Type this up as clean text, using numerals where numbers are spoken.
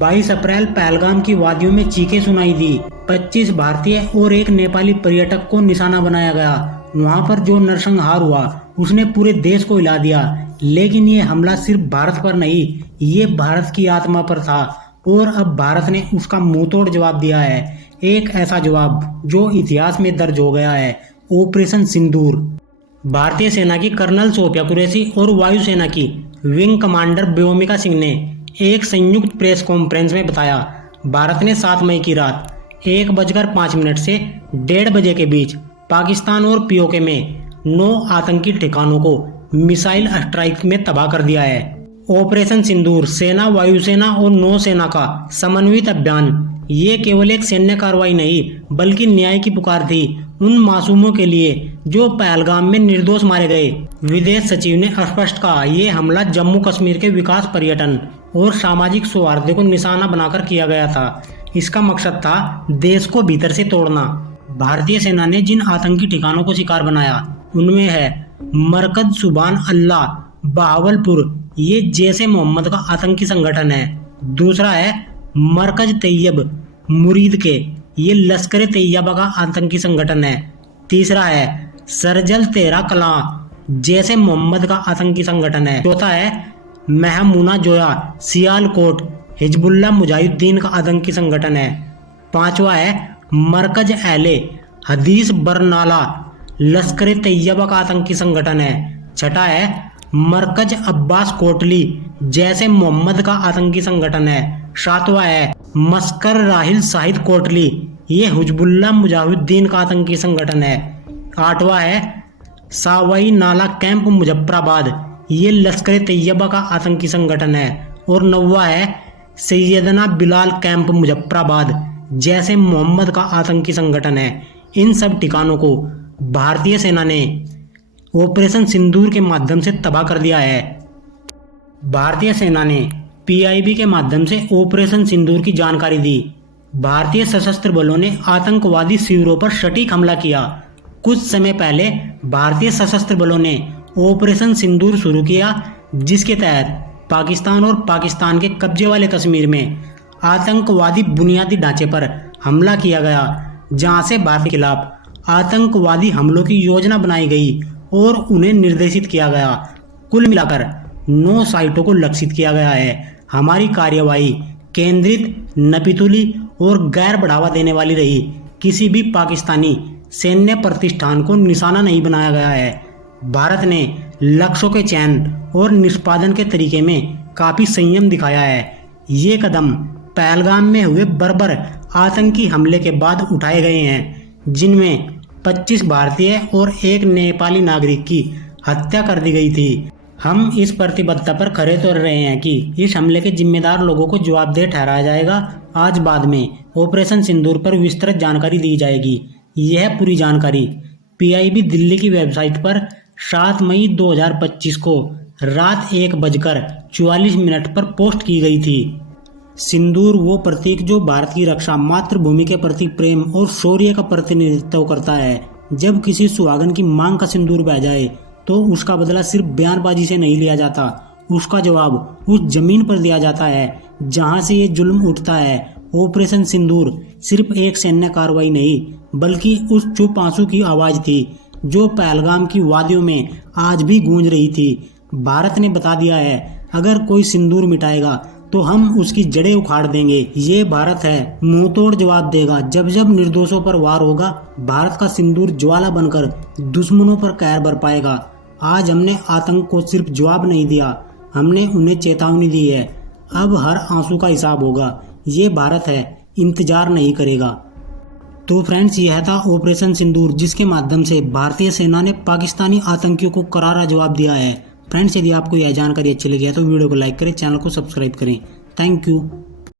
22 अप्रैल पहलगाम की वादियों में चीखें सुनाई दी। 25 भारतीय और एक नेपाली पर्यटक को निशाना बनाया गया। वहां पर जो नरसंहार हुआ उसने पूरे देश को हिला दिया। लेकिन ये हमला सिर्फ भारत पर नहीं, ये भारत की आत्मा पर था और अब भारत ने उसका मुंहतोड़ जवाब दिया है। एक ऐसा जवाब जो इतिहास में दर्ज हो गया है, ऑपरेशन सिंदूर। भारतीय सेना की कर्नल सोफिया कुरैशी और वायुसेना की विंग कमांडर व्योमिका सिंह ने एक संयुक्त प्रेस कॉन्फ्रेंस में बताया, भारत ने 7 मई की रात 1:05 से 1:30 बजे के बीच पाकिस्तान और पीओके में 9 आतंकी ठिकानों को मिसाइल स्ट्राइक में तबाह कर दिया है। ऑपरेशन सिंदूर सेना, वायुसेना और नौसेना का समन्वित अभियान ये केवल एक सैन्य कार्रवाई नहीं बल्कि न्याय की पुकार थी उन मासूमों के लिए जो पहलगाम में निर्दोष मारे गए। विदेश सचिव ने स्पष्ट कहा, ये हमला जम्मू कश्मीर के विकास, पर्यटन और सामाजिक सौहार्द को निशाना बनाकर किया गया था। इसका मकसद था देश को भीतर से तोड़ना। भारतीय सेना ने जिन आतंकी ठिकानों को शिकार बनाया उनमें है मरकज सुबान अल्लाह, बहावलपुर, ये जैसे मोहम्मद का आतंकी संगठन है। दूसरा है मरकज तैयब मुरीद के, ये लश्कर तैयबा का आतंकी संगठन है। तीसरा है सरजल तेरा कला, जैसे मोहम्मद का आतंकी संगठन है। चौथा है महमूना जोया, सियालकोट, हिजबुल्लाह मुजाहिदीन का आतंकी संगठन है। पांचवा है मरकज अहले हदीस बरनाला, लश्कर तैयबा का आतंकी संगठन है। छठा है मरकज अब्बास कोटली, जैसे मोहम्मद का आतंकी संगठन है। सातवां है मस्कर राहिल शाहिद कोटली, ये हिजबुल्लाह मुजाहिदीन का आतंकी संगठन है। आठवां है सावई नाला कैंप मुजफ्फराबाद, ये लश्कर तैयबा का आतंकी संगठन है। और 9वां है सैयदना बिलाल कैंप मुजफ्फराबाद, जैसे मोहम्मद का आतंकी संगठन है। इन सब ठिकानों को भारतीय सेना ने ऑपरेशन सिंदूर के माध्यम से तबाह कर दिया है। भारतीय सेना ने पीआईबी के माध्यम से ऑपरेशन सिंदूर की जानकारी दी। भारतीय सशस्त्र बलों ने आतंकवादी शिविरों पर सटीक हमला किया। कुछ समय पहले भारतीय सशस्त्र बलों ने ऑपरेशन सिंदूर शुरू किया, जिसके तहत पाकिस्तान और पाकिस्तान के कब्जे वाले कश्मीर में आतंकवादी बुनियादी ढांचे पर हमला किया गया, जहां से भारत के खिलाफ आतंकवादी हमलों की योजना बनाई गई और उन्हें निर्देशित किया गया। कुल मिलाकर 9 साइटों को लक्षित किया गया है। हमारी कार्यवाही केंद्रित, नपीतुली और गैर बढ़ावा देने वाली रही। किसी भी पाकिस्तानी सैन्य प्रतिष्ठान को निशाना नहीं बनाया गया है। भारत ने लक्ष्यों के चयन और निष्पादन के तरीके में काफी संयम दिखाया है। ये कदम पहलगाम में हुए बर्बर आतंकी हमले के बाद उठाए गए हैं, जिनमें 25 भारतीय और एक नेपाली नागरिक की हत्या कर दी गई थी। हम इस प्रतिबद्धता पर खरे उतर रहे हैं कि इस हमले के जिम्मेदार लोगों को जवाबदेह ठहराया जाएगा। आज बाद में ऑपरेशन सिंदूर पर विस्तृत जानकारी दी जाएगी। यह पूरी जानकारी पीआईबी दिल्ली की वेबसाइट पर 7 मई 2025 को रात 1:44 पर पोस्ट की गई थी। सिंदूर वो प्रतीक जो भारत की रक्षा, मातृभूमि के प्रति प्रेम और शौर्य का प्रतिनिधित्व करता है। जब किसी सुहागन की मांग का सिंदूर बह जाए तो उसका बदला सिर्फ बयानबाजी से नहीं लिया जाता, उसका जवाब उस जमीन पर दिया जाता है जहां से ये जुल्म उठता है। ऑपरेशन सिंदूर सिर्फ एक सैन्य कार्रवाई नहीं बल्कि उस चुप आंसू की आवाज थी जो पहलगाम की वादियों में आज भी गूंज रही थी। भारत ने बता दिया है, अगर कोई सिंदूर मिटाएगा तो हम उसकी जड़ें उखाड़ देंगे। ये भारत है, मुंहतोड़ जवाब देगा। जब जब निर्दोषों पर वार होगा, भारत का सिंदूर ज्वाला बनकर दुश्मनों पर कहर बरपाएगा। आज हमने आतंक को सिर्फ जवाब नहीं दिया, हमने उन्हें चेतावनी दी है। अब हर आंसू का हिसाब होगा। ये भारत है, इंतजार नहीं करेगा। तो फ्रेंड्स, यह था ऑपरेशन सिंदूर, जिसके माध्यम से भारतीय सेना ने पाकिस्तानी आतंकियों को करारा जवाब दिया है। फ्रेंड्स, यदि आपको यह जानकारी अच्छी लगी है तो वीडियो को लाइक करें, चैनल को सब्सक्राइब करें। Thank you.